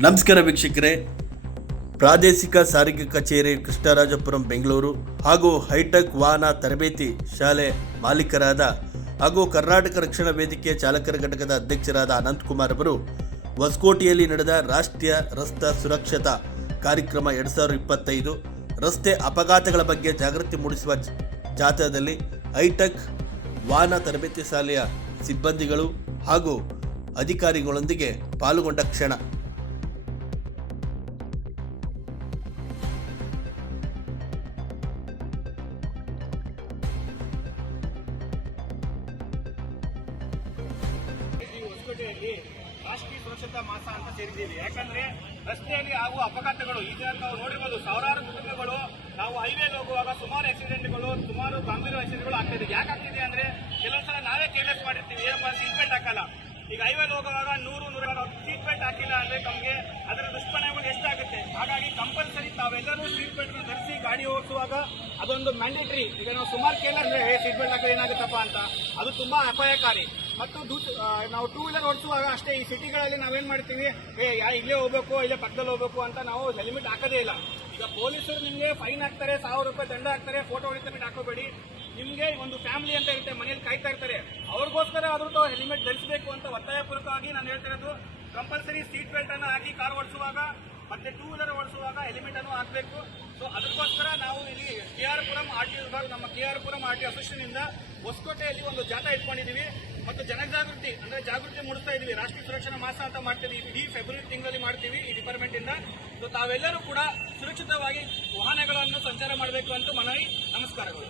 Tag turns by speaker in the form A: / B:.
A: ನಮಸ್ಕಾರ ವೀಕ್ಷಕರೇ. ಪ್ರಾದೇಶಿಕ ಸಾರಿಗೆ ಕಚೇರಿ ಕೃಷ್ಣರಾಜಪುರಂ, ಬೆಂಗಳೂರು ಹಾಗೂ ಹೈಟೆಕ್ ವಾಹನ ತರಬೇತಿ ಶಾಲೆ ಮಾಲೀಕರಾದ ಹಾಗೂ ಕರ್ನಾಟಕ ರಕ್ಷಣಾ ವೇದಿಕೆ ಚಾಲಕರ ಘಟಕದ ಅಧ್ಯಕ್ಷರಾದ ಅನಂತಕುಮಾರ್ ಅವರು ಹೊಸಕೋಟೆಯಲ್ಲಿ ನಡೆದ ರಾಷ್ಟ್ರೀಯ ರಸ್ತೆ ಸುರಕ್ಷತಾ ಕಾರ್ಯಕ್ರಮ ಎರಡು ಸಾವಿರದ ಇಪ್ಪತ್ತೈದು ರಸ್ತೆ ಅಪಘಾತಗಳ ಬಗ್ಗೆ ಜಾಗೃತಿ ಮೂಡಿಸುವ ಜಾಥಾದಲ್ಲಿ ಹೈಟೆಕ್ ವಾಹನ ತರಬೇತಿ ಶಾಲೆಯ ಸಿಬ್ಬಂದಿಗಳು ಹಾಗೂ ಅಧಿಕಾರಿಗಳೊಂದಿಗೆ ಪಾಲ್ಗೊಂಡ ಕ್ಷಣ.
B: ಹೊಸಕೋಟೆಯಲ್ಲಿ ರಾಷ್ಟ್ರೀಯ ಸುರಕ್ಷತಾ ಮಾಸ ಅಂತ ಸೇರಿದ್ದೀವಿ. ಯಾಕಂದ್ರೆ ರಸ್ತೆಯಲ್ಲಿ ಆಗುವ ಅಪಘಾತಗಳು ಈಗ ನಾವು ನೋಡಿರ್ಬೋದು ಸಾವಿರಾರು ಕುಟುಂಬಗಳು ನಾವು ಹೈವೇಲಿ ಹೋಗುವಾಗ ಸುಮಾರು ಆಕ್ಸಿಡೆಂಟ್ಗಳು ಸುಮಾರು ಗಂಭೀರ ಆಕ್ಸಿಡೆಂಟ್ಗಳು ಆಗ್ತಿದೆ ಯಾಕಾಗ್ತಿದೆ ಅಂದ್ರೆ ಕೆಲವು ಸಲ ನಾವೇ ಕೇರ್ಲೆಸ್ ಮಾಡಿರ್ತೀವಿ. ಏನಪ್ಪ ಸೀಟ್ ಬೆಲ್ಟ್ ಹಾಕಲ್ಲ. ಈಗ ಹೈವೇಲಿ ಹೋಗುವಾಗ ನೂರು ನೂರ ಸೀಟ್ ಬೆಲ್ಟ್ ಹಾಕಿಲ್ಲ ಅಂದ್ರೆ ನಮಗೆ ಅದರ ದುಷ್ಪರಿಣಾಮಗಳು ಎಷ್ಟಾಗುತ್ತೆ? ಹಾಗಾಗಿ ಕಂಪಲ್ಸರಿ ತಾವೆಲ್ಲರೂ ಸೀಟ್ ಬೆಲ್ಟ್ ಧರಿಸಿ ಗಾಡಿ ಓಡಿಸುವಾಗ ಅದೊಂದು ಮ್ಯಾಂಡೇಟರಿ ಈಗ ನಾವು ಸುಮಾರು ಕೇಳ ಸೀಟ್ ಬೆಲ್ಟ್ ಹಾಕಿದ್ರೆ ಏನಾಗುತ್ತಪ್ಪ ಅಂತ. ಅದು ತುಂಬಾ ಅಪಾಯಕಾರಿ. ಮತ್ತು ನಾವು ಟೂ ವೀಲರ್ ಓಡಿಸುವಾಗ ಅಷ್ಟೇ ಈ ಸಿಟಿಗಳಲ್ಲಿ ನಾವೇನು ಮಾಡ್ತೀವಿ, ಏ, ಯಾ, ಇಲ್ಲೇ ಹೋಗ್ಬೇಕು, ಇಲ್ಲೇ ಪಕ್ಕದಲ್ಲಿ ಹೋಗ್ಬೇಕು ಅಂತ ನಾವು ಹೆಲ್ಮೆಟ್ ಹಾಕೋದೇ ಇಲ್ಲ. ಈಗ ಪೊಲೀಸರು ನಿಮಗೆ ಫೈನ್ ಹಾಕ್ತಾರೆ, ಸಾವಿರ ರೂಪಾಯಿ ದಂಡ ಹಾಕ್ತಾರೆ ಫೋಟೋ ಹೊಡಿತಾರೆ ಹಾಕೋಬೇಡಿ. ನಿಮಗೆ ಒಂದು ಫ್ಯಾಮಿಲಿ ಅಂತ ಇರುತ್ತೆ, ಮನೇಲಿ ಕಾಯ್ತಾ ಇರ್ತಾರೆ. ಅವ್ರಿಗೋಸ್ಕರ ತಾವು ಹೆಲ್ಮೆಟ್ ಧರಿಸಬೇಕು ಅಂತ ಒತ್ತಾಯಪೂರ್ವಕವಾಗಿ ನಾನು ಹೇಳ್ತಿರೋದು ಕಂಪಲ್ಸರಿ ಸೀಟ್ ಬೆಲ್ಟ್ ಅನ್ನು ಹಾಕಿ ಕಾರ್ ಓಡಿಸುವಾಗ ಮತ್ತೆ ಟೂ ವೀಲರ್ ಓಡಿಸುವಾಗ ಹೆಲ್ಮೆಟ್ ಅನ್ನು ಹಾಕಬೇಕು. ಸೊ ಅದಕ್ಕೋಸ್ಕರ ನಾವು ಇಲ್ಲಿ K R Puram R T ವಿಭಾಗ, ನಮ್ಮ K R Puram R T association ಹೊಸಕೋಟೆಯಲ್ಲಿ ಒಂದು ಜಾಥಾ ಇಟ್ಕೊಂಡಿದ್ದೀವಿ. ಮತ್ತು ಜನಜಾಗೃತಿ, ಅಂದ್ರೆ ಜಾಗೃತಿ ಮೂಡಿಸ್ತಾ ಇದೀವಿ. ರಾಷ್ಟ್ರೀಯ ಸುರಕ್ಷಣಾ ಮಾಸ ಅಂತ ಮಾಡ್ತೀವಿ. ಇಡೀ ಫೆಬ್ರವರಿ ತಿಂಗಳಲ್ಲಿ ಮಾಡ್ತೀವಿ ಈ ಡಿಪಾರ್ಟ್ಮೆಂಟ್ ಇಂದ. ಸೊ ತಾವೆಲ್ಲರೂ ಕೂಡ ಸುರಕ್ಷಿತವಾಗಿ ವಾಹನಗಳನ್ನು ಸಂಚಾರ ಮಾಡಬೇಕು ಅಂತ ಮನವಿ, ನಮಸ್ಕಾರಗಳು.